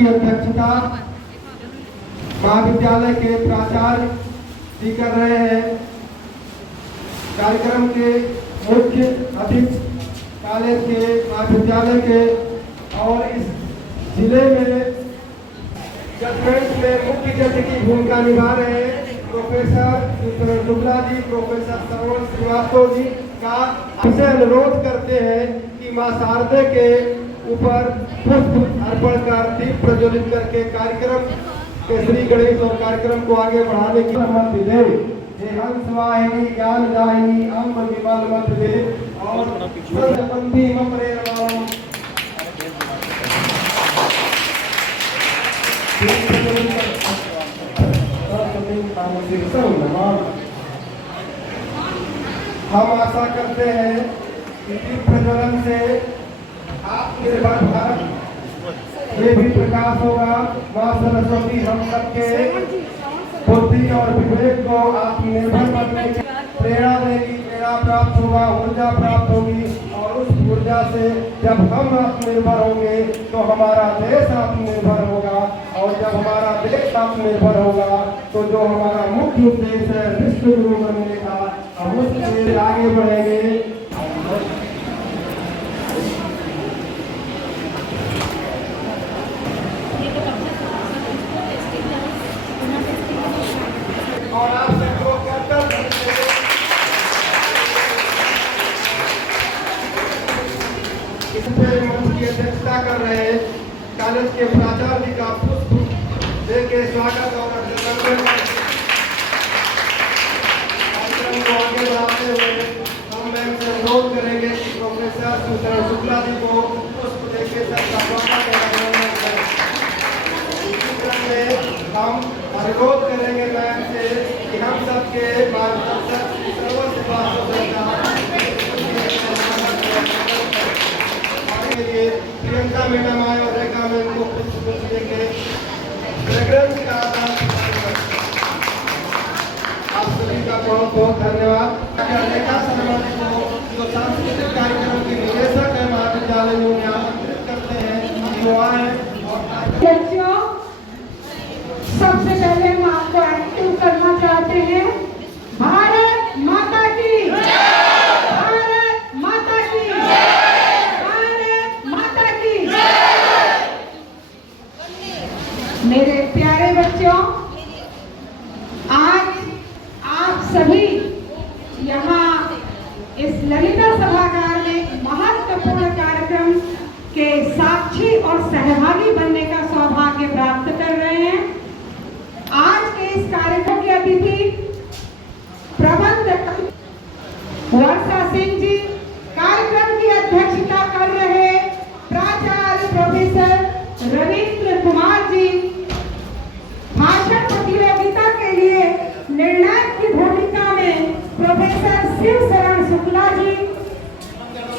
की अध्यक्षता महाविद्यालय के प्राचार्य जी कर रहे हैं। कार्यक्रम के मुख्य अतिथि कॉलेज के महाविद्यालय के और इस जिले में जजमेंट में मुख्य जज की भूमिका निभा रहे हैं प्रोफेसर शुक्ला जी, प्रोफेसर श्रवण श्रीवास्तव जी का हमसे अनुरोध करते हैं कि मां शारदे के ऊपर पुष्प अर्पण कर दीप प्रज्वलित करके कार्यक्रम के श्री गणेश और कार्यक्रम को आगे बढ़ाने की अनुमति दे। हे हंस वाहिनी ज्ञान दाहिनी अम्ब विमल मत दे और संबंधी मप्रेरणाओं हम आशा करते हैं कि दीप प्रज्वलन से आत्मनिर्भर भारत में भी प्रकाश होगा। मां सरस्वती हम सबके बुद्धि और विवेक को आत्मनिर्भर बनने की प्रेरणा देगी, प्रेरणा प्राप्त होगा, ऊर्जा प्राप्त होगी और उस ऊर्जा से जब हम आत्मनिर्भर होंगे तो हमारा देश आत्मनिर्भर होगा और जब हमारा देश आत्मनिर्भर होगा तो जो हमारा मुख्य उद्देश्य है विश्व गुरु बनने का, हम उससे आगे बढ़ेंगे। और आप सबको इसमें मंच की अध्यक्षता कर रहे हैं कॉलेज के प्राचार्य जी का पुष्प देके स्वागत और अभिनंदन कार्यक्रम को आगे बढ़ाते हुए हम मैम से अनुरोध करेंगे कि प्रोफेसर शुक्ला जी को पुष्प देके सबका स्वागत और अभिनंदन करें। इसी क्रम में हम अनुरोध करेंगे मैम से कि हम सबके मार्गदर्शक श्रवण श्रीवास्तव के लिए प्रियंका मैडम आए और रेखा मैम को पुष्प देंगे। आप सभी का बहुत बहुत धन्यवाद। रेखा शर्मा जी को जो सांस्कृतिक कार्यक्रम के निदेशक है महाविद्यालय में आमंत्रित करते हैं जो आए और सबसे पहले हम आपको एक्टिव करना चाहते हैं। भारत माता की, भारत माता की, भारत माता की। मेरे प्यारे बच्चों, आज आप सभी यहाँ इस ललिता सभागार में महत्वपूर्ण कार्यक्रम के साक्षी और सहभागी बनने का सौभाग्य प्राप्त कर रहे हैं। आज के इस कार्यक्रम के अतिथि प्रबंधक वर्षा सिंह जी, कार्यक्रम की अध्यक्षता कर रहे प्राचार्य प्रोफेसर रविंद्र कुमार जी, भाषण प्रतियोगिता के लिए निर्णायक की भूमिका में प्रोफेसर शिव शरण शुक्ला जी,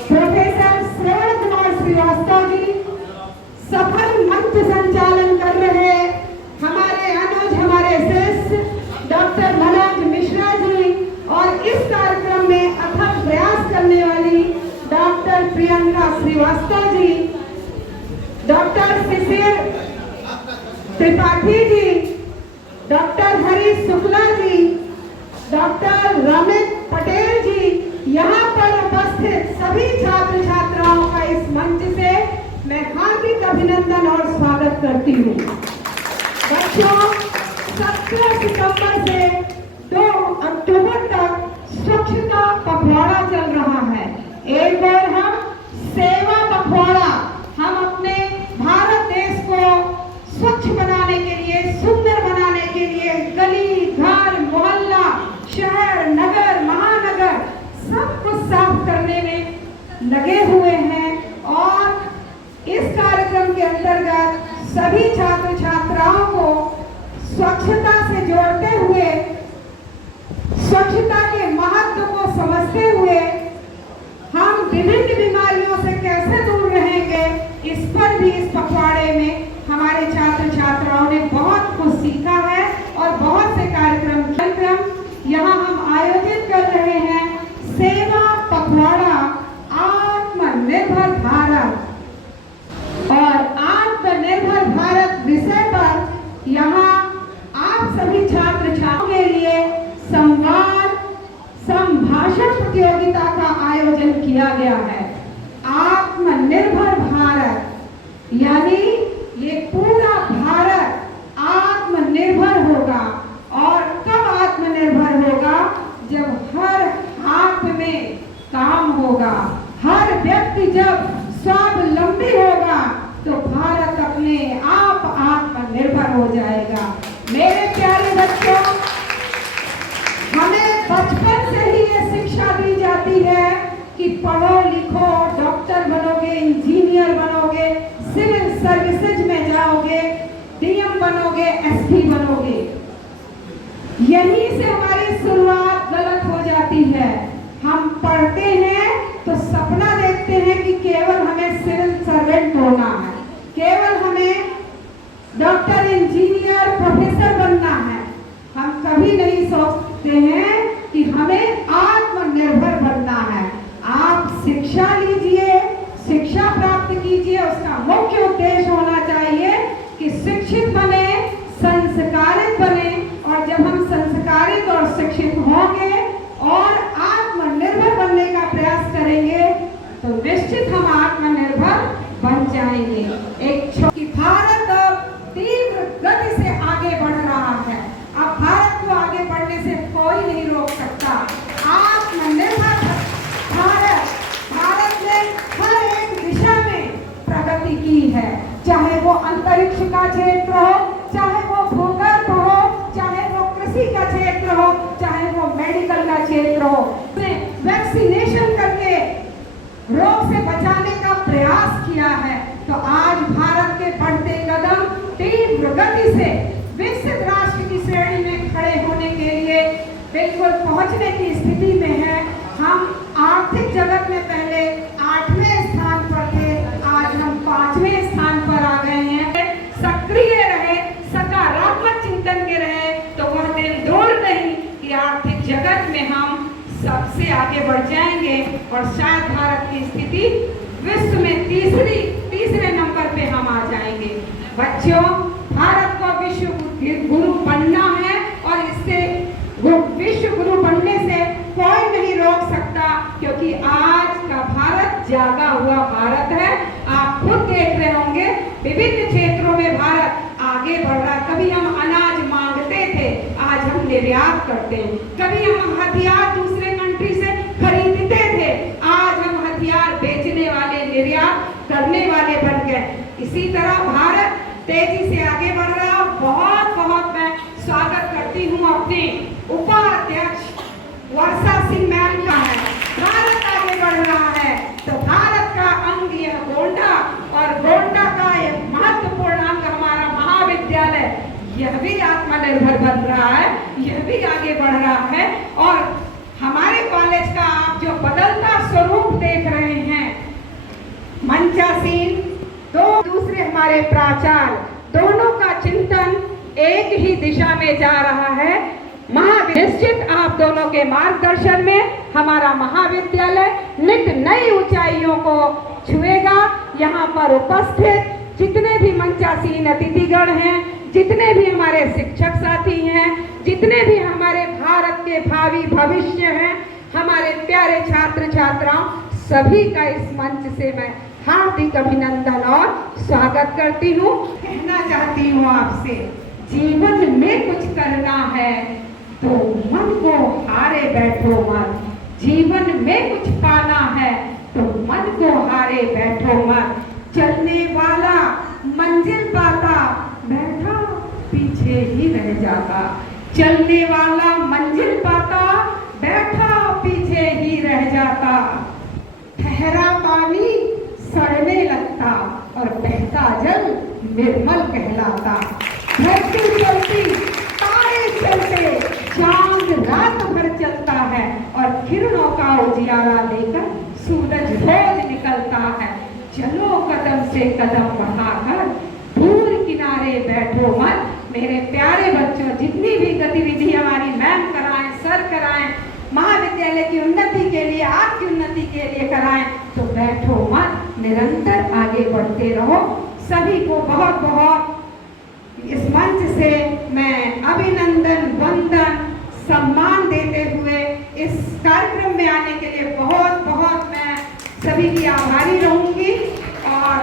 प्रोफेसर श्रवण कुमार श्रीवास्तव जी, सफल मंच संचालन कर रहे हमारे अनुज, हमारे श्रेष्ठ डॉक्टर मनोज मिश्रा जी और इस कार्यक्रम में अथक प्रयास करने वाली डॉक्टर प्रियंका श्रीवास्तव जी, डॉक्टर शिशिर त्रिपाठी जी, डॉक्टर हरीश शुक्ला जी, डॉक्टर रमित पटेल जी, यहाँ पर उपस्थित सभी छात्र छात्राओं का इस मंच से मैं हार्दिक अभिनंदन और स्वागत करती हूँ। बच्चों, 17 सितंबर से 2 अक्टूबर तक स्वच्छता पखवाड़ा चल रहा है। एक और हम सेवा पखवाड़ा, हम अपने भारत देश को स्वच्छ बनाने के लिए, सुंदर बनाने के लिए गली, घर, मोहल्ला, शहर, नगर, महानगर सब कुछ साफ करने में लगे हुए हैं और इस कार्यक्रम के अंतर्गत सभी छात्र छात्राओं को स्वच्छता से जोड़ते हुए, स्वच्छता के महत्व को समझते हुए हम विभिन्न बीमारियों से कैसे दूर रहेंगे, इस पर भी इस पखवाड़े में हमारे छात्र छात्राओं ने बहुत कुछ सीखा है और बहुत से कार्यक्रम यहाँ हम आयोजित कर रहे हैं। सेवा पखवाड़ा आत्मनिर्भर भारत और आत्मनिर्भर भारत किया गया है। आत्मनिर्भर भारत, यानी ये पूरा भारत आत्मनिर्भर होगा। और कब आत्मनिर्भर होगा? जब हर हाथ में काम होगा, हर व्यक्ति जब स्वावलंबी होगा तो भारत अपने आप आत्मनिर्भर हो जाएगा। मेरे प्यारे बच्चों, हमें बचपन से ही ये शिक्षा दी जाती है कि पढ़ो लिखो, डॉक्टर बनोगे, इंजीनियर बनोगे, सिविल सर्विसेज में जाओगे, डीएम बनोगे, एसपी बनोगे। यहीं से हमारी शुरुआत गलत हो जाती है। हम पढ़ते हैं तो सपना देखते हैं कि केवल हमें सिविल सर्वेंट होना है, केवल हमें डॉक्टर, इंजीनियर, प्रोफेसर बनना है। हम कभी नहीं सोचते हैं कि हमें आत्मनिर्भर बनना है। आप शिक्षा लीजिए, शिक्षा प्राप्त कीजिए, उसका मुख्य उद्देश्य होना चाहिए कि शिक्षित बने, संस्कारित बने। और जब हम संस्कारित और शिक्षित होंगे और आत्मनिर्भर बनने का प्रयास करेंगे तो निश्चित हम आत्मनिर्भर बन जाएंगे। एक छोटी भारत अब तीव्र गति से आगे बढ़ रहा है। अब भारत को आगे बढ़ने से कोई नहीं रोक सकता। आत्मनिर्भर भारत, भारत ने हर एक दिशा में प्रगति की है, चाहे वो अंतरिक्ष का क्षेत्र हो, चाहे वो भूगर्भ हो, चाहे वो कृषि का क्षेत्र हो, चाहे वो मेडिकल का क्षेत्र हो। वैक्सीनेशन करके रोग से बचाने का प्रयास किया है। तो आज भारत के बढ़ते कदम तीव्र गति से विकसित राष्ट्र की श्रेणी में खड़े होने के लिए बिल्कुल पहुंचने की स्थिति में है। हम आर्थिक जगत में पहले 8वें स्थान पर थे, आज हम 5वें स्थान पर आ गए हैं। सक्रिय रहे, सकारात्मक चिंतन के रहे तो वह दिन दूर नहीं कि आर्थिक जगत में हम सबसे आगे बढ़ जाएंगे और शायद भारत की स्थिति विश्व में तीसरे नंबर पे हम आ जाएंगे। बच्चों, भारत को विश्व गुरु बनना है और इससे विश्व गुरु बनने से कोई नहीं रोक सकता, क्योंकि आज का भारत जागा हुआ भारत है। आप खुद देख रहे होंगे विभिन्न क्षेत्रों में भारत आगे बढ़ रहा है। कभी हम अनाज मांगते थे, आज हम निर्यात करते हैं। कभी हम हथियार दूसरे कंट्री से खरीदते थे, आज हम हथियार बेचने वाले, निर्यात करने वाले बन गए। इसी तरह भारत तेजी से आगे बढ़ रहा है। बहुत बहुत मैं स्वागत करती हूँ अपने उपाध्यक्ष वर्षा सिंह मैम का है। भारत आगे बढ़ रहा है तो भारत का अंग यह गोंडा, और गोंडा का एक महत्वपूर्ण अंग हमारा महाविद्यालय, यह भी आत्मनिर्भर बन रहा है, यह भी आगे बढ़ रहा है। और हमारे कॉलेज का आप जो बदलता स्वरूप देख रहे हैं, मंचासीन दो दूसरे हमारे प्राचार्य, दोनों का चिंतन एक ही दिशा में जा रहा है। निश्चित आप दोनों के मार्गदर्शन में हमारा महाविद्यालय नित नई ऊंचाइयों को छुएगा। यहाँ पर उपस्थित जितने भी मंचासीन अतिथिगण हैं, जितने भी हमारे शिक्षक साथी हैं, जितने भी हमारे भारत के भावी भविष्य हैं, हमारे प्यारे छात्र छात्राओं, सभी का इस मंच से मैं हार्दिक अभिनंदन और स्वागत करती हूँ। कहना चाहती हूँ आपसे, जीवन में कुछ करना है तो मन को हारे बैठो मत। जीवन में कुछ पाना है तो मन को हारे बैठो मत। चलने वाला मंजिल पाता, बैठा पीछे ही रह जाता। चलने वाला मंजिल पाता, बैठा पीछे ही रह जाता। ठहरा पानी सड़ने लगता और बहता जल निर्मल कहलाता। धरती चलती, तारे चलते, चांद रात भर चलता है और किरणों का उजियारा लेकर सूरज रोज निकलता है। चलो कदम से कदम बढ़ाकर, दूर किनारे बैठो मत। मेरे प्यारे बच्चों, जितनी भी गतिविधि हमारी मैम कराएं, सर कराएं, महाविद्यालय की उन्नति के लिए, आपकी उन्नति के लिए कराएं, तो बैठो मत, निरंतर आगे बढ़ते रहो। सभी को बहुत बहुत इस मंच से मैं अभिनंदन, वंदन, सम्मान देते हुए इस कार्यक्रम में आने के लिए बहुत बहुत मैं सभी की आभारी रहूंगी और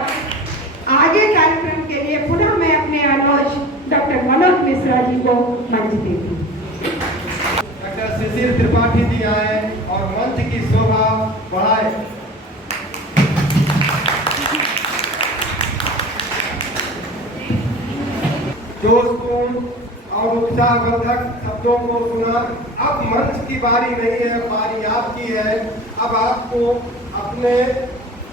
आगे कार्यक्रम के लिए पुनः मैं अपने अनुज डॉक्टर मनोज मिश्रा जी को मंच देती हूँ। डॉक्टर शिशिर त्रिपाठी जी आए और मंच की शोभा बढ़ाए। जोशपूर्ण और उत्साहवर्धक शब्दों को सुना। अब मंच की बारी नहीं है, बारी आपकी है। अब आपको अपने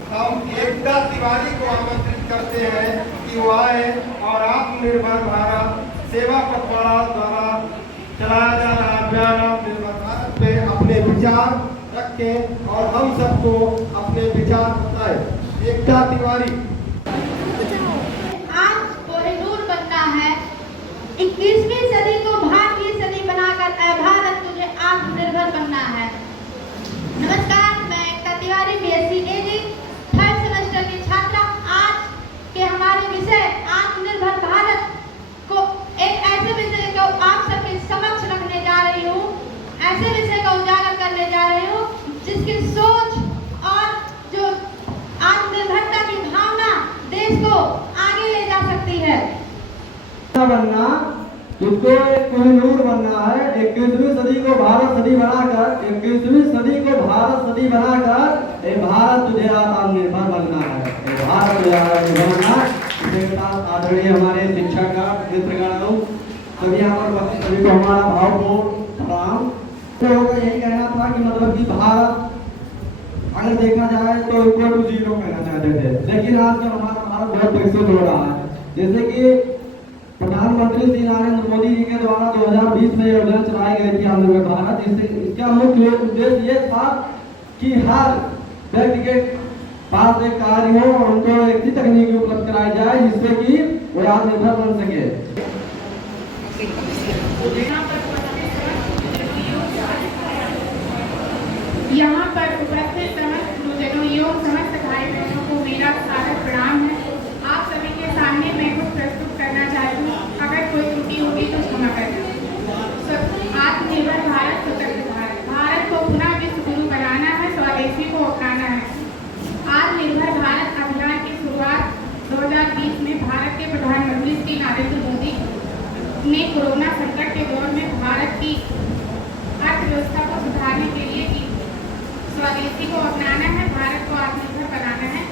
हम एकता तिवारी को आमंत्रित करते हैं कि वो आए और आत्मनिर्भर भारत सेवा पखवाड़ा द्वारा चलाया जा रहा अभियान आत्मनिर्भर भारत पे अपने विचार रखें और हम सबको अपने विचार बताएं। एकता तिवारी। आज कोहिनूर बनना है, 21वीं सदी को भारतीय सदी बनाकर भारत तुझे आत्मनिर्भर बनना है। नमस्कार, मैं एकता तिवारी बीएससी एजी 3rd सेमेस्टर की छात्रा। आज के हमारे विषय आत्मनिर्भर भारत को एक ऐसे विषय को आप सबके समक्ष रखने जा रही हूँ, ऐसे विषय का उजागर करने जा रही हूँ जिसकी सोच और जो आत्मनिर्भरता की भावना देश को आगे ले जा सकती है। बनना, जिसको कोहिनूर बनना है। 21वीं सदी को भारत सदी बनाकर, 21वीं सदी को भारत सदी बनाकर एक भारत तुझे आत्मनिर्भर बनना है। एक भारत तुझे आत्मनिर्भर बनना। इसके साथ आदरणीय हमारे शिक्षक मित्रगण सभी यहाँ पर सभी को हमारा भावपूर्ण प्रणाम। तो यही कहना था कि मतलब कि भारत अगर देखा जाए तो इक्वल टू जीरो कहना चाहते थे, लेकिन आज जब हमारा भारत बहुत विकसित हो रहा है, जैसे कि प्रधानमंत्री श्री नरेंद्र मोदी जी के द्वारा 2020 में योजना चलाई गई थी आत्मनिर्भर भारत। इसका मुख्य उद्देश्य ये था कि हर व्यक्ति के पास एक कार्य हो और उनको ऐसी तकनीक उपलब्ध कराई जाए जिससे कि वो आत्मनिर्भर बन सके। यहाँ पर उपस्थित समस्त गुरुजनों एवं समस्त भाई बहनों को मेरा सादर प्रणाम है। आप सभी के सामने मैं कुछ प्रस्तुत करना चाहती हूँ, अगर कोई त्रुटि होगी तो क्षमा करना। आत्मनिर्भर भारत, स्वतंत्र भारत। भारत को पुनः विश्व गुरु बनाना है, स्वदेशी को अपनाना है। आत्मनिर्भर भारत अभियान की शुरुआत 2020 में भारत के प्रधानमंत्री श्री नरेंद्र मोदी ने कोरोना संकट के दौर में भारत की अर्थव्यवस्था को सुधारने के लिए की। स्वदेशी को अपनाना है, भारत को आत्मनिर्भर बनाना है।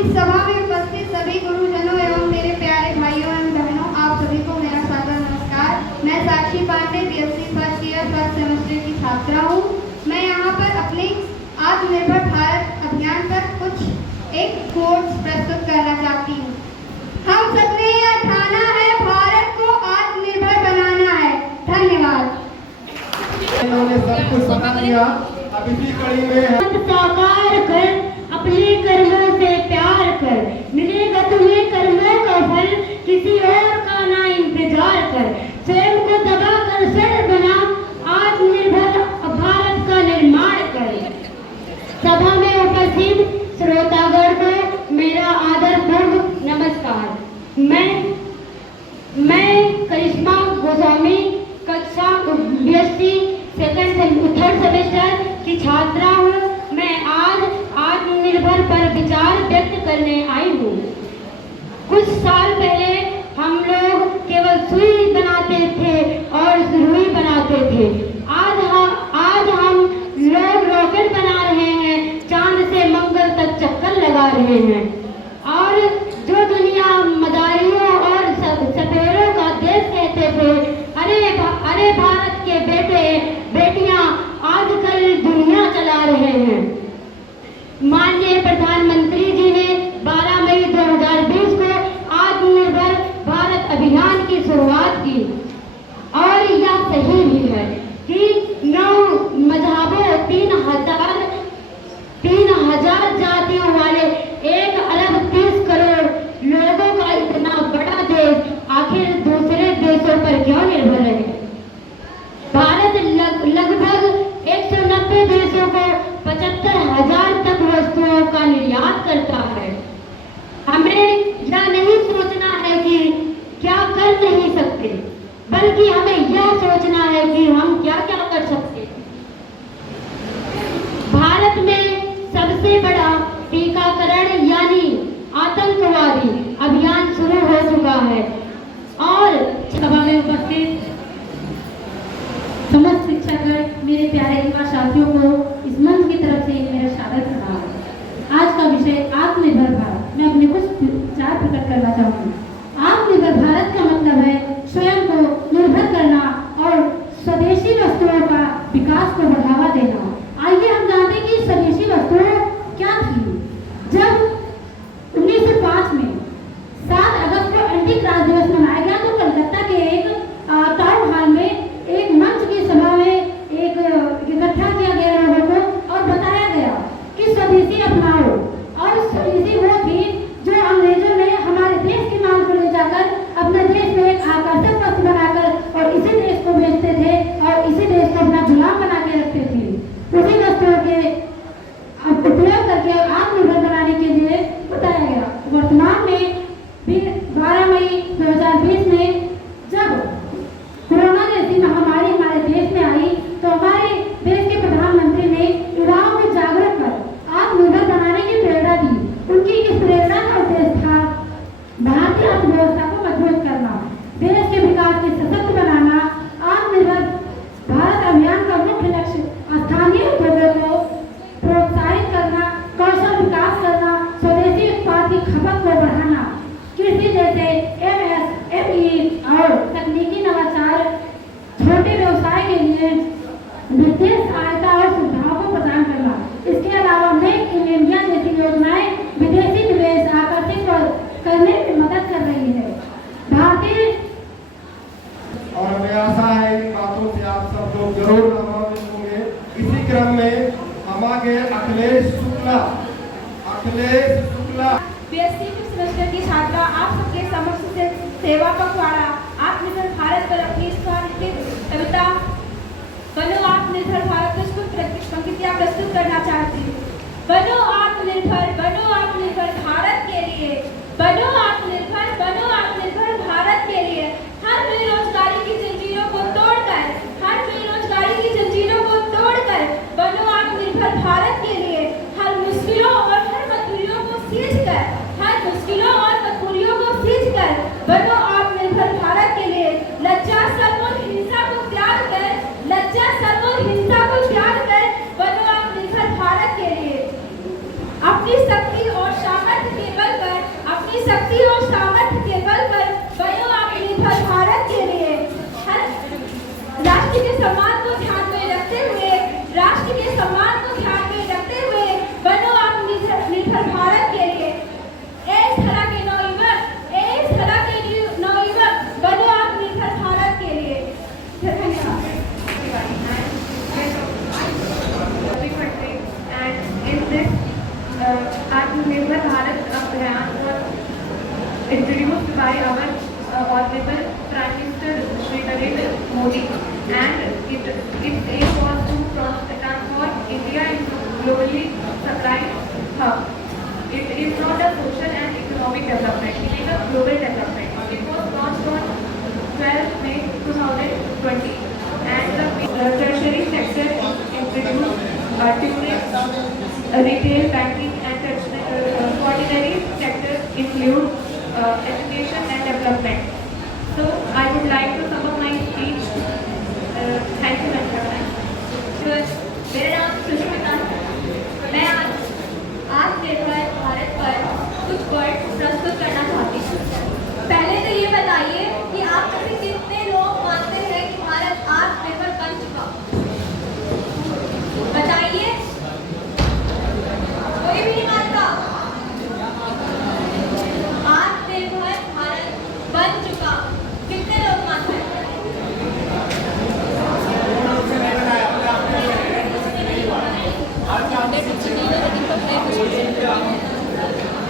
इस सभा में उपस्थित सभी गुरुजनों एवं मेरे प्यारे भाइयों एवं बहनों, आप सभी को मेरा सादर नमस्कार। मैं Sakshi Pandey BSc first year 1st semester की छात्रा हूँ। मैं यहाँ पर अपने आत्मनिर्भर भारत अभियान पर कुछ एक कोट्स प्रस्तुत करना चाहती हूँ। हम सबने यह ठाना है, भारत को आत्मनिर्भर बनाना है। धन्यवाद। इन्होंने सब कुछ बता दिया। अब इसी कड़ी में साकार कर, अपने कर्मों से प्यार कर, मिलेगा तुम्हें कर्मों का फल, किसी और का ना इंतजार कर। स्वयं को दबा कर सर बना, आत्मनिर्भर भारत का निर्माण कर। सभा में उपस्थित श्रोतागण को मेरा आदरपूर्वक नमस्कार। मैं करिश्मा गोस्वामी कक्षा बीएससी 3rd सेमेस्टर की छात्रा हूँ। मैं आज आत्मनिर्भर पर विचार व्यक्त करने आई हूँ। कुछ साल पहले हम लोग केवल सुई बनाते थे और रुई बनाते थे। आज हम लोग रॉकेट बना रहे हैं, चांद से मंगल तक चक्कर लगा रहे हैं। और जो दुनिया मदारियों और सपेरों का देश कहते थे, अरे भारत के बेटे बेटियां आजकल दुनिया चला रहे हैं। माननीय प्रधानमंत्री जी ने 12 मई 2020 को आत्मनिर्भर भारत अभियान की शुरुआत की और यह सही भी है कि 9 मजहबों 3000 जातियों वाले 1 अरब 30 करोड़ लोगों का इतना बड़ा देश आखिर दूसरे देशों पर क्यों निर्भर है। भारत लगभग 190 देशों को 75,000 तक वस्तुओं का निर्यात करता है। हमें यह नहीं सोचना है कि क्या कर नहीं सकते, बल्कि हमें यह सोचना है कि हम क्या क्या कर सकते हैं। भारत में में उपस्थित समस्त शिक्षागण, मेरे प्यारे युवा साथियों को इस मंच की तरफ से मेरा स्वागत प्रणाम। आज का विषय आत्मनिर्भर भारत। मैं अपने कुछ विचार प्रकट करना चाहूँगी। आत्मनिर्भर भारत का मतलब है स्वयं को निर्भर करना और स्वदेशी वस्तुओं का विकास को बढ़ावा देना। आइए हम जानते हैं कि स्वदेशी वस्तुएं क्या थी। जब 1905 में 7 अगस्त को एंटी क्रांति दिवस मनाया गया तो कलकत्ता के एक टाउन हॉल में एक मंच की सभा में एक इकट्ठा किया गया लोगों को और बताया गया कि स्वदेशी अपनाओ। और स्वदेशी वो थी जो अंग्रेजों ने हमारे देश की मांग को ले जाकर अपने देश में एक आकर्षक वस्तु बनाकर और इसी देश को बेचते थे और इसी देश को अपना गुलाम बना के रखते थे। उसी वस्तुओं के उपयोग करके आत्मनिर्भर बनाने के लिए बताया गया। वर्तमान में 12 मई 2020 में जब कोरोना जैसी महामारी हमारे देश में आई तो हमारे देश के प्रधानमंत्री ने युवाओं को जागरूक कर आत्मनिर्भर बनाने की प्रेरणा दी। उनकी इस प्रेरणा का उद्देश्य था भारतीय अर्थव्यवस्था को मजबूत करना, देश के विकास के सशक्त बनाना। आत्मनिर्भर भारत अभियान का मुख्य लक्ष्य स्थानीय उद्योगों को प्रोत्साहित करना, कौशल विकास करना, स्वदेशी उत्पाद की खपत को बढ़ाना, कृषि जैसे MSME और तकनीकी नवाचार, छोटे व्यवसाय के लिए वित्तीय सहायता और सुविधाओं को प्रदान करना। इसके अलावा मेक इन इंडिया जैसी योजनाएं विदेशी निवेश आकर्षित करने में मदद कर रही है। भारतीय और हमें आशा है इन बातों से आप सब लोग जरूर लाभान्वित होंगे। इसी क्रम में हम आगे अखिलेश शुक्ला बीएससी सेमेस्टर की छात्रा आप सबके समक्ष से सेवा पखवाड़ा आत्मनिर्भर भारत पर अपनी स्वलिखित कविता बनो आत्मनिर्भर भारत पंक्तियां प्रस्तुत करना चाहती हूँ। बनो आत्मनिर्भर भारत के लिए, बनो आत्मनिर्भर भारत के लिए। हर बेरोजगारी की जंजीरों को तोड़कर बनो आत्मनिर्भर भारत के लिए। हर मुश्किलों और मजबूरियों को सींच कर बनो आत्मनिर्भर भारत के लिए। लज्जा शर्म और हिंसा को त्याग कर बनो आत्मनिर्भर भारत के लिए। अपनी शक्ति और सामर्थ्य के बल पर बनो आत्मनिर्भर भारत के लिए। राष्ट्र के सम्मान को ध्यान में रखते हुए बनो आत्मनिर्भर भारत के लिए। इस तरह के नवयुवक बनो आत्मनिर्भर भारत के लिए। धन्यवाद। And in this Atmanirbhar Bharat Abhiyan was introduced by our Honorable Prime Minister Shri Narendra Modi, and its aim was to transform India into globally supply hub. It is not a social and economic development; it is a global development. It was launched on 12 May 2020, and the tertiary sector introduced tourism, retail, banking, and quaternary sectors include education and development. So I would like to sum up my speech. Thank you, Madam. मेरा नाम सुष्मिता है। मैं आज आत्मनिर्भर भारत पर कुछ word प्रस्तुत करना चाहती हूँ। पहले तो ये बताइए कि आप में से कितने लोग मानते हैं कि भारत आत्मनिर्भर बन चुका? बताइए। कोई भी नहीं मानता। आत्मनिर्भर भारत बन चुका, कितने लोग मानते हैं?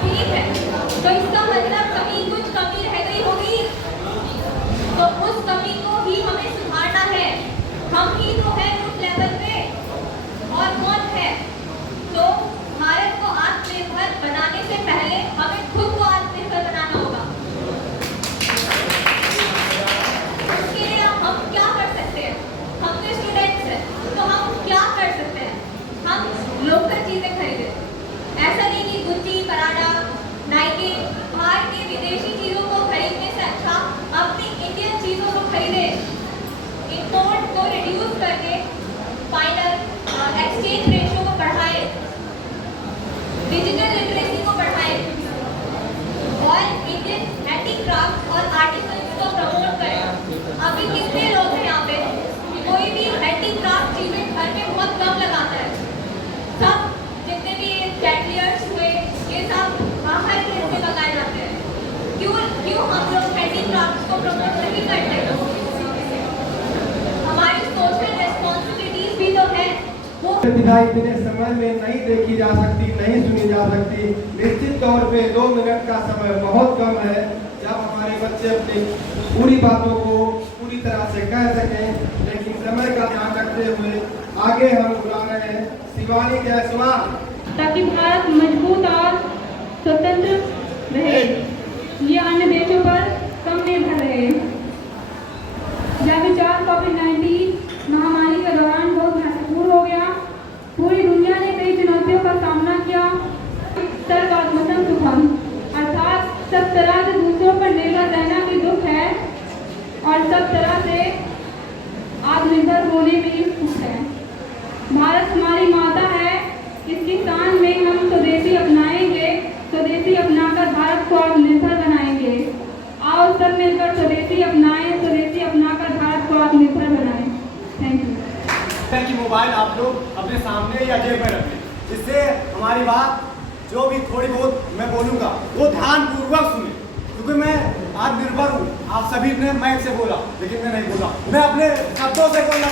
ठीक है, तो इसका मतलब कुछ कमी रह गई होगी, तो उस कमी को ही हमें सुधारना है। हम ही तो हैं उस लेवल पे, और कौन है? तो भारत को आत्मनिर्भर बनाने से पहले हमें खुद को आत्मनिर्भर बनाना होगा। उसके लिए हम क्या कर सकते हैं? हम तो स्टूडेंट्स हैं, तो हम क्या कर सकते हैं? हम लोकल चीजें खरीदें। ऐसा नहीं कि गुच्ची, पराडा, नाइकी, बाहर के विदेशी चीजों को खरीदने से अच्छा अपनी इंडियन चीजों को करके फाइनल एक्सचेंज रेशियो को बढ़ाए, डिजिटल लिटरेसी को बढ़ाए और इंडियन हैंडीक्राफ्ट और आर्टिसंस को प्रमोट करें। अभी कितने लोग हैं यहाँ पे, कोई भी हैंडीक्राफ्ट चीजें घर में बहुत कम लगाता है। सब जितने भी कैटलियर्स हुए ये सब बाहर से मंगाए जाते हैं। क्यों हम लोग हैंडीक्राफ्ट को प्रमोट नहीं करते? हमारी सोशल रेस्पॉन्सिबिलिटीज भी तो है। वो प्रतिभा इतने समय में नहीं देखी जा सकती, नहीं सुनी जा सकती। निश्चित तौर पे 2 मिनट का समय बहुत कम है जब हमारे बच्चे अपनी पूरी बातों को पूरी तरह से कह सकें। लेकिन समय का ध्यान रखते हुए आगे हम बुला रहे हैं शिवानी जायसवाल, ताकि भारत मजबूत और स्वतंत्र रहे, ये अन्य देशों पर कम निर्भर रहे। यह विचार कोविड-19 महामारी के दौरान बहुत महत्वपूर्ण हो गया। पूरी दुनिया ने कई चुनौतियों का सामना किया। सर्वात्मक सुखम अर्थात सब तरह से दूसरों पर निर्भर रहना भी दुख है और सब तरह से आत्मनिर्भर होने में ही सुख है। भारत हमारी माता है, इसकी शान में हम स्वदेशी अपनाएंगे, स्वदेशी अपनाकर भारत को आत्मनिर्भर बनाएंगे। आओ सब मिलकर स्वदेशी अपनाएं, स्वदेशी अपनाकर भारत को आत्मनिर्भर बनाएं। Thank you. कि मोबाइल आप लोग अपने सामने या जेब में रखें, जिससे हमारी बात जो भी थोड़ी बहुत मैं बोलूँगा वो ध्यानपूर्वक सुने, क्योंकि मैं आत्मनिर्भर हूँ। आप सभी ने मैं से बोला, लेकिन मैं नहीं बोला, मैं अपने शब्दों से बोलना।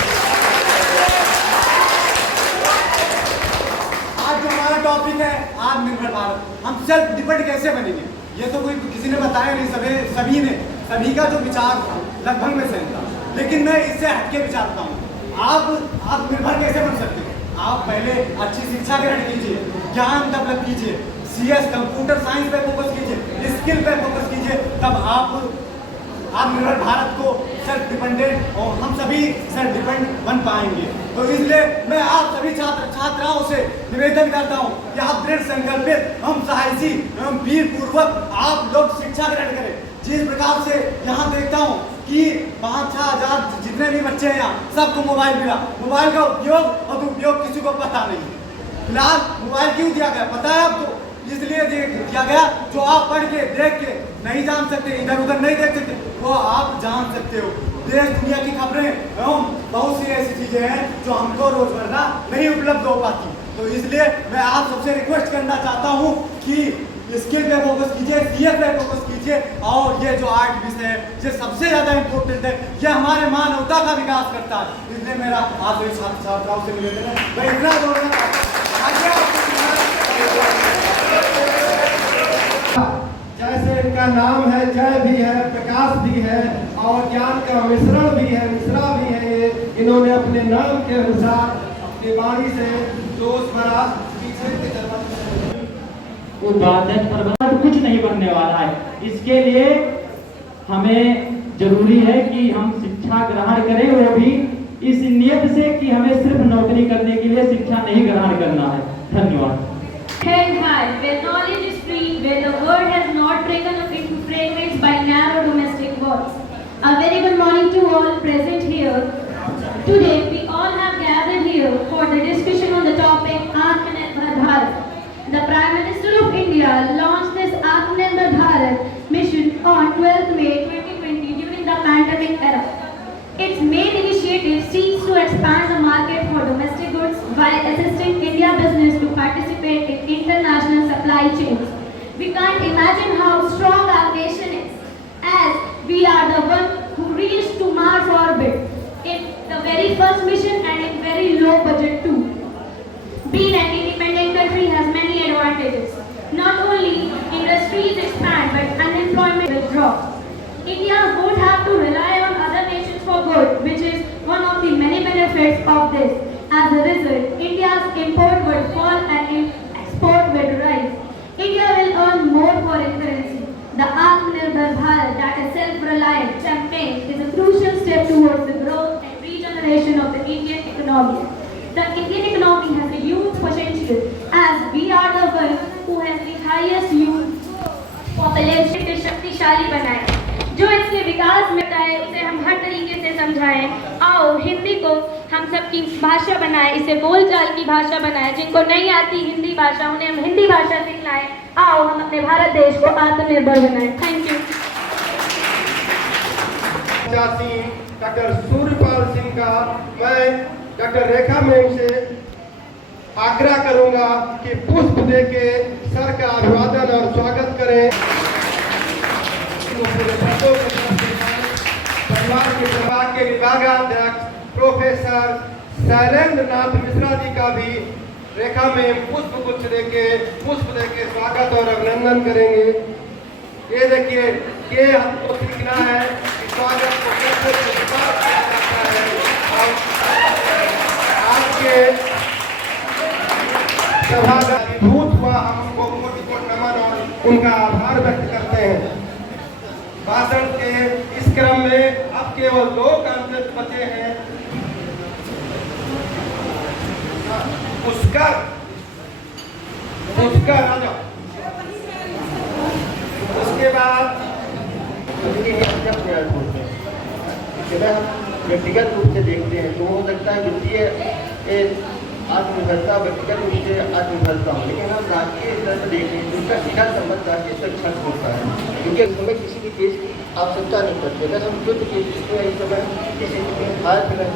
आज जो हमारा टॉपिक है आत्मनिर्भर भारत, हम सेल्फ डिपेंड कैसे बनेंगे, ये तो कोई किसी ने बताया नहीं। सभी का जो विचार था लगभग में सेम था, लेकिन मैं इससे हटके विचारता हूँ। आप आत्मनिर्भर कैसे बन सकते हैं? आप पहले अच्छी शिक्षा ग्रहण कीजिए, ज्ञान डेवलप कीजिए, CS कंप्यूटर साइंस पे फोकस कीजिए, स्किल पे फोकस कीजिए, तब आप आत्मनिर्भर भारत को सेल्फ डिपेंडेंट और हम सभी सेल्फ डिपेंड बन पाएंगे। तो इसलिए मैं आप सभी छात्राओं से निवेदन करता हूं कि आप दृढ़ संकल्पित हम साहसी एवं वीर पूर्वक आप लोग शिक्षा ग्रहण करें। जिस प्रकार से यहाँ देखता हूँ कि 5-6 हजार जितने भी बच्चे हैं यहाँ सबको मोबाइल मिला, मोबाइल का उपयोग और दुरुपयोग किसी को पता नहीं। फिलहाल मोबाइल क्यों दिया गया पता है आपको? इसलिए दिया गया जो आप पढ़ के देख के नहीं जान सकते, इधर उधर नहीं देख सकते, वो आप जान सकते हो। देश दुनिया की खबरें एवं बहुत सी ऐसी चीजें हैं जो हमको रोजमर्रा नहीं उपलब्ध हो पाती। तो इसलिए मैं आप सबसे रिक्वेस्ट करना चाहता हूँ कि स्किल पे फोकस कीजिए, CS पे फोकस कीजिए, और ये जो आर्ट विषय है ये सबसे ज्यादा इम्पोर्टेंट है, ये हमारे मानवता का विकास करता है। इसलिए मेरा आप छात्राओं से मिले मैं इतना बोलना जैसे इनका नाम है, जय भी है, प्रकाश भी है और ज्ञान का मिश्रण भी है, मिश्रा भी है। ये इन्होंने अपने नाम के अनुसार अपनी वाणी से जोश भरा पीछे की तरफ कुछ नहीं बनने वाला है। इसके लिए हमें जरूरी है कि हम शिक्षा ग्रहण करें, वो भी इस नियत से कि हमें सिर्फ नौकरी करने के लिए शिक्षा नहीं ग्रहण करना है। धन्यवाद। Head high, where knowledge is free, where the word has not taken up into fragments by narrow domestic walls. A very good morning to all present here. Today we all have gathered here for the discussion on the topic Atmanirbhar Bharat. The Prime Minister of India launched this Atmanirbhar Bharat mission on 12th May 2020 during the pandemic era. Its main initiative seeks to expand the market for domestic goods while assisting India business to participate in international supply chains. We can't imagine how strong our nation is, as we are the one who reached to Mars orbit in the very first mission and in very low budget too. Being an independent country has many advantages. Not only industries expand, but unemployment will drop. India won't have to rely on other nations for good, which is one of the many benefits of this. As a result, India's import would fall and export would rise. India will earn more foreign currency. The Atmanirbhar Bharat, that is self-reliant campaign, is a crucial step towards the growth and regeneration of the Indian economy. The Indian economy has a huge potential, as we are the one who has the highest youth population को शक्तिशाली बनाए। जो इसके विकास में है उसे हम हर तरीके से समझाएं। आओ हिंदी को हम सब की भाषा बनाए, इसे बोलचाल की भाषा बनाए। जिनको नहीं आती हिंदी भाषा, उन्हें हम हिंदी भाषा सिखलाएं। आओ हम अपने भारत देश को आत्मनिर्भर बनाएं। Thank you. Doctor Suryapal Singh का मैं डॉक्टर रेखा मैम से आग्रह करूंगा कि पुष्प देके सर का अभिवादन और स्वागत करें। परिवार के विभाग के विभागाध्यक्ष प्रोफेसर शैलेंद्र नाथ मिश्रा जी का भी रेखा में पुष्प देके स्वागत और अभिनंदन करेंगे। ये देखिए ये हमको सीखना है कि स्वागत को कैसे स्वीकार किया जाता है। और आज के सभाभूत हुआ हमको कोटि नमन और उनका आभार व्यक्त करते हैं। भाषण के इस क्रम में अब केवल 2 कॉन्फ्रेंस बचे हैं। पुष्कर आ जाओ। उसके बाद व्यक्तिगत रूप से देखते हैं तो हो सकता है वित्तीय आत्मनिर्भरता व्यक्तिगत रूप से आत्मनिर्भरता हो, लेकिन हम राष्ट्रीय स्तर पर देखते हैं जिसका सीधा संबंध राष्ट्रीय सुरक्षा से होता है, क्योंकि हमें किसी भी देश की आवश्यकता नहीं पड़ती। अगर हम युद्ध के स्थिति में इस समय किसी भारत में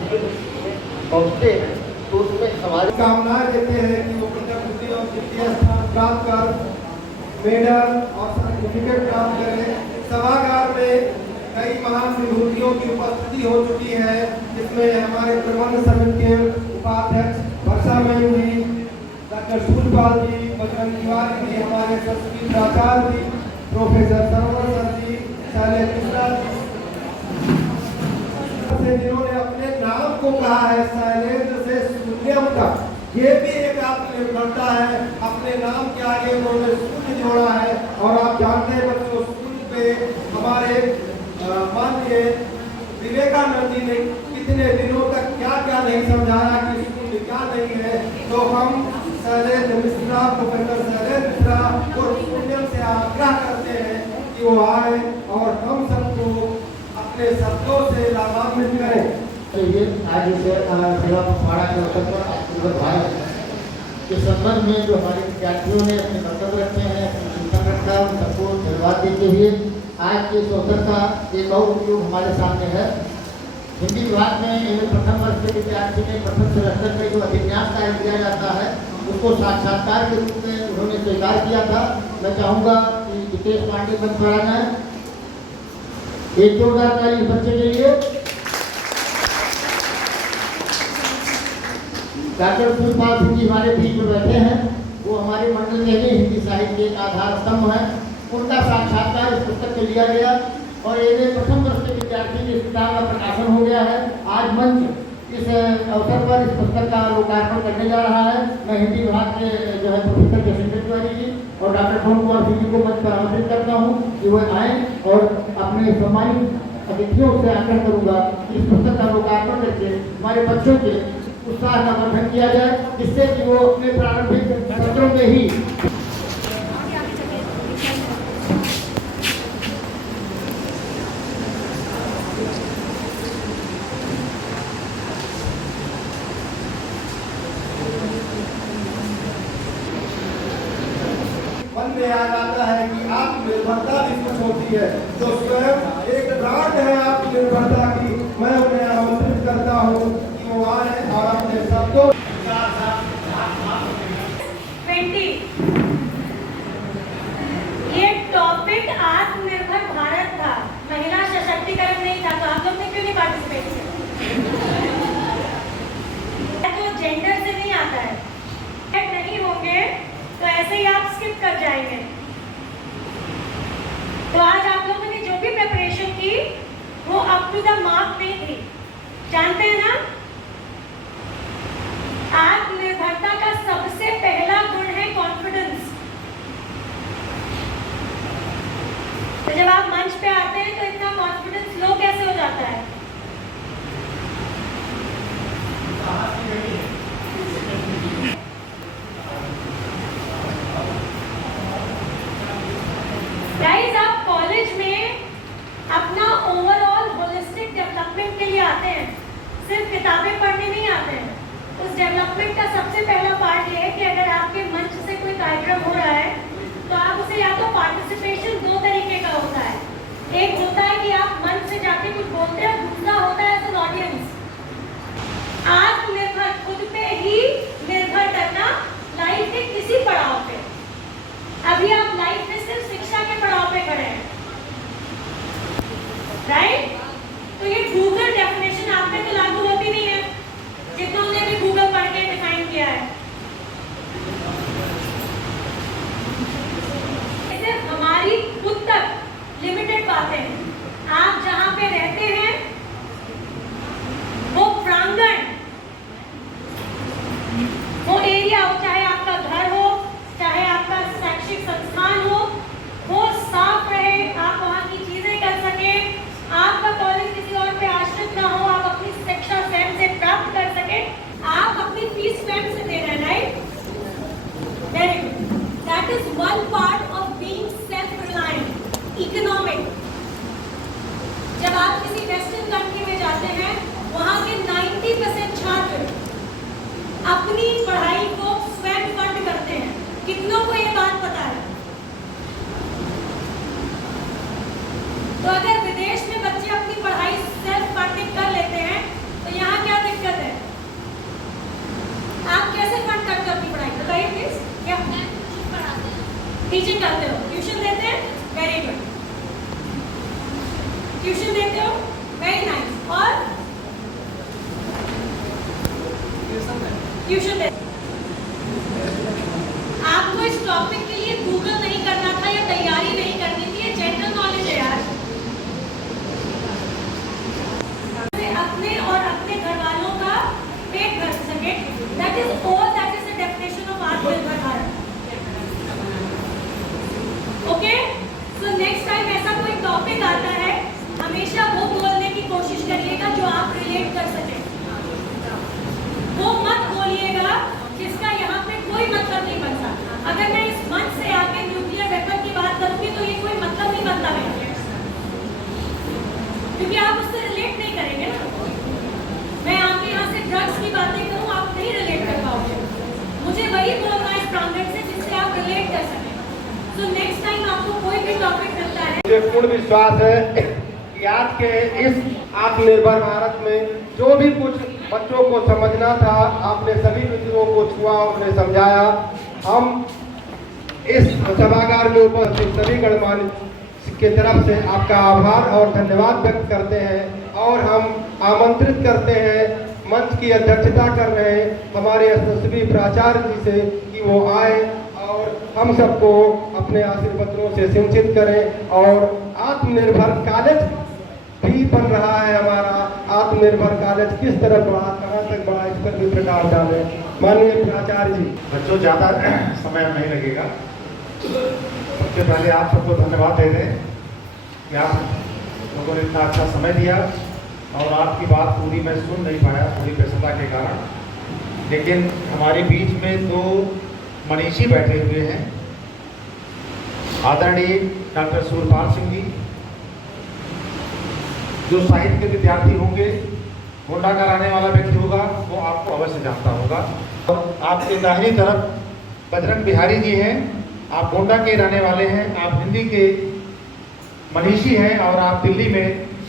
पहुँचते हैं तो उसमें हमारी कामनाएं देते हैं कि वो बुद्धि और द्वितीय स्थान प्राप्त कर मेडल और सर्टिफिकेट प्राप्त करें। सभागार में कई महान विभूतियों की उपस्थिति हो चुकी है, जिसमें हमारे प्रबंध समिति के उपाध्यक्ष वर्षा मैम जी, डॉक्टर सूर्यपाल जी, बजरंग तिवारी जी, हमारे संस्कृत आचार्य जी, प्रोफेसर सरवर सर जी, शैलेंद्र मिश्रा जी, जिन्होंने अपने नाम को कहा है शैलेंद्र से शून्यम का, ये भी एक आत्मनिर्भरता है। अपने नाम के आगे उन्होंने शून्य जोड़ा है। और आप जानते हैं बच्चों, शून्य पे हमारे माननीय विवेकानंद जी ने कितने दिनों तक क्या क्या नहीं समझाया कि शून्य क्या नहीं है। तो हम शैलेंद्र मिश्रा, प्रोफेसर शैलेंद्र मिश्रा और शून्यम से आग्रह करते हैं कि वो आए और हम सबको अपने शब्दों से लाभान्वित करें। आज सेवा पखवाड़ा के अवसर पर आत्मनिर्भर भारत के संबंध में जो हमारे विद्यार्थियों ने अपने वक्तव्य रखे हैं, अपनी चिंतन रखा, उन सबको धन्यवाद देते हुए आज के इस अवसर का एक और उपयोग हमारे सामने है। हिंदी विभाग में प्रथम वर्ष के विद्यार्थी ने प्रथम सेमेस्टर में जो अभिन्यास कार्य किया जाता है उसको साक्षात्कार के रूप में उन्होंने स्वीकार किया था। मैं चाहूँगा कि जितेश पांडे मंच पर आ जाए। एक जोरदार ताली बच्चे के लिए। डॉक्टर सूर्यपाल सिंह जी हमारे बीच में बैठे हैं, वो हमारे मंडल में ही हिंदी साहित्य के एक आधार स्तंभ है। उनका साक्षात्कार इस पुस्तक में लिया गया और ये प्रथम वर्ष के विद्यार्थी की किताब का प्रकाशन हो गया है। आज मंच इस अवसर पर इस पुस्तक का लोकार्पण करने जा रहा है। मैं हिंदी विभाग के जो है प्रोफेसर जयशंकर तिवारी जी और डॉक्टर पवन कुमार सिंह जी को मंच पर आमंत्रित करता हूँ कि वह आएँ और अपने सम्मानित अतिथियों से आग्रह करूँगा कि इस पुस्तक का लोकार्पण करके हमारे बच्चों के उत्साह का वर्धन किया जाए, जिससे कि वो अपने प्रारंभिक सत्रों में ही मन में आ जाता है कि आत्मनिर्भरता भी कुछ होती है। जो स्वयं एक ब्रांड है आत्मनिर्भरता की, मैं उन्हें आमंत्रित करता हूँ कि वो आए और अपने शब्दों 20 ये टॉपिक आत्मनिर्भर भारत था, महिला सशक्तिकरण नहीं था। तो आप लोग ने क्यों नहीं पार्टिसिपेट किया? तो जेंडर से नहीं आता है, नहीं होंगे तो ऐसे ही आप स्किप कर जाएंगे। तो आज आप लोगों ने जो भी प्रिपरेशन की वो अप टू द मार्क नहीं थी, जानते हैं ना। आत्मनिर्भरता का सबसे पहला गुण है कॉन्फिडेंस। तो जब आप मंच पे आते हैं तो इतना कॉन्फिडेंस लो कैसे हो जाता है? गाइस, आप कॉलेज में अपना ओवरऑल होलिस्टिक डेवलपमेंट के लिए आते हैं, सिर्फ किताब डेवलपमेंट का सबसे पहला पार्ट ये है कि अगर आपके मंच से कोई कार्यक्रम हो रहा है तो आप उसे या तो पार्टिसिपेशन दो तरीके का होता है। एक होता है कि आप मंच से जाके कुछ बोलते हैं, दूसरा होता है एज एन ऑडियंस। आत्मनिर्भर, खुद पे ही निर्भर करना लाइफ के किसी पड़ाव पे। अभी आप लाइफ में सिर्फ शिक्षा के पड़ाव पे खड़े हैं, राइट? तो ये गूगल डेफिनेशन आप पे तो लागू होती नहीं है, जिन्होंने भी गूगल पढ़ के डिफाइन किया है। सिर्फ हमारी खुद तक लिमिटेड बातें हैं। आप जहां पे रहते हैं वो प्रांगण, वो एरिया हो, चाहे आपका घर हो, चाहे आपका शैक्षिक संस्थान हो, वो साफ रहे, आप वहां की चीजें कर सके, आपका कॉलेज किसी और पे आश्रित ना हो, आप अपनी शिक्षा स्वयं से प्राप्त कर सके, आप अपनी फीस स्वयं से दे रहे हैं, right? Very good. That is one part of being self reliant. Economic, जब आप किसी वेस्टर्न कंट्री में जाते हैं, वहां के 90% छात्र अपनी पढ़ाई को स्वयं फंड करते हैं। कितनों को ये बात पता है? तो अगर विदेश में बच्चे अपनी पढ़ाई सेल्फ फंडिंग कर लेते हैं तो यहाँ क्या दिक्कत है? आप कैसे फंड करते हो अपनी पढ़ाई? बताइए प्लीज। क्या टीचिंग करते हो? ट्यूशन देते हैं? Very good. ट्यूशन देते हो? Very nice. और ट्यूशन देते। आपको इस टॉपिक के लिए गूगल नहीं करना था या तैयारी नहीं करनी थी, ये जनरल नॉलेज है यार। अपने और अपने घर वालों का पेट भर सके, that is all, that is the definition of Aatmanirbhar Bharat. Okay, so next time ऐसा कोई टॉपिक आता है, हमेशा वो बोलने की कोशिश करिएगा जो आप रिलेट कर सके। वो मत बोलिएगा जिसका यहाँ पे कोई मतलब नहीं बनता। अगर मैं इस मंच से आके न्यूक्लियर वेपन की बात करूंगी तो ये कोई मतलब नहीं बनता मेरे, क्योंकि आप उससे रिलेट नहीं करेंगे ना। मैं आके यहाँ से ड्रग्स की बातें करूँ, आप नहीं रिलेट कर पाओगे। मुझे वही बोलना है इस प्रांगण से जिससे आप रिलेट कर सकें। तो नेक्स्ट टाइम आपको कोई भी टॉपिक मिलता है, मुझे पूर्ण विश्वास है कि आज के इस आत्मनिर्भर भारत में जो भी कुछ बच्चों को समझना था, आपने सभी बिंदुओं को छुआ और उन्हें समझाया। हम इस सभागार में उपस्थित सभी गणमान्य की तरफ से आपका आभार और धन्यवाद व्यक्त करते हैं और हम आमंत्रित करते हैं, मंच की अध्यक्षता कर रहे हमारे यशस्वी प्राचार्य जी से कि वो आए और हम सबको अपने आशीर्वादों से सिंचित करें। और आत्मनिर्भर कॉलेज भी बन रहा है हमारा, आत्मनिर्भर कॉलेज किस तरह बढ़ा, कहाँ तक बढ़ा, इस पर भी प्रकाश डालें माननीय प्राचार्य जी। बच्चों, ज़्यादा समय नहीं लगेगा। सबसे पहले आप सबको धन्यवाद दे दें कि आप लोगों ने इतना अच्छा समय दिया और आपकी बात पूरी मैं सुन नहीं पाया पूरी व्यस्तता के कारण, लेकिन हमारे बीच में दो मनीषी बैठे हुए हैं, आदरणीय डॉक्टर सूरपाल सिंह जी, जो साहित्य के विद्यार्थी होंगे, गोंडा का रहने वाला व्यक्ति होगा वो आपको अवश्य जानता होगा। और आपके दाहिनी तरफ बजरंग बिहारी जी हैं, आप गोंडा के रहने वाले हैं, आप हिंदी के मनीषी हैं और आप दिल्ली में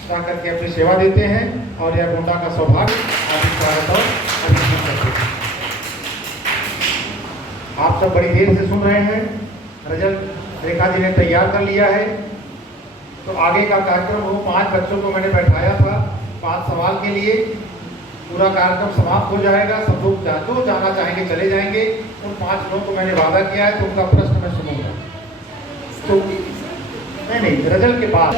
जाकर के अपनी सेवा देते हैं और यह गोंडा का सौभाग्य आपकी स्वागत और अभिनंदन करते हैं। आप सब बड़ी देर से सुन रहे हैं, रिजल्ट रेखा जी ने तैयार कर लिया है, तो आगे का कार्यक्रम वो 5 बच्चों को मैंने बैठाया था 5 सवाल के लिए, पूरा कार्यक्रम समाप्त हो जाएगा, सब लोग जो जाना चाहेंगे चले जाएंगे। उन 5 लोगों को मैंने वादा किया है तो उनका प्रश्न मैं सुनूंगा। तो नहीं, रिजल्ट के बाद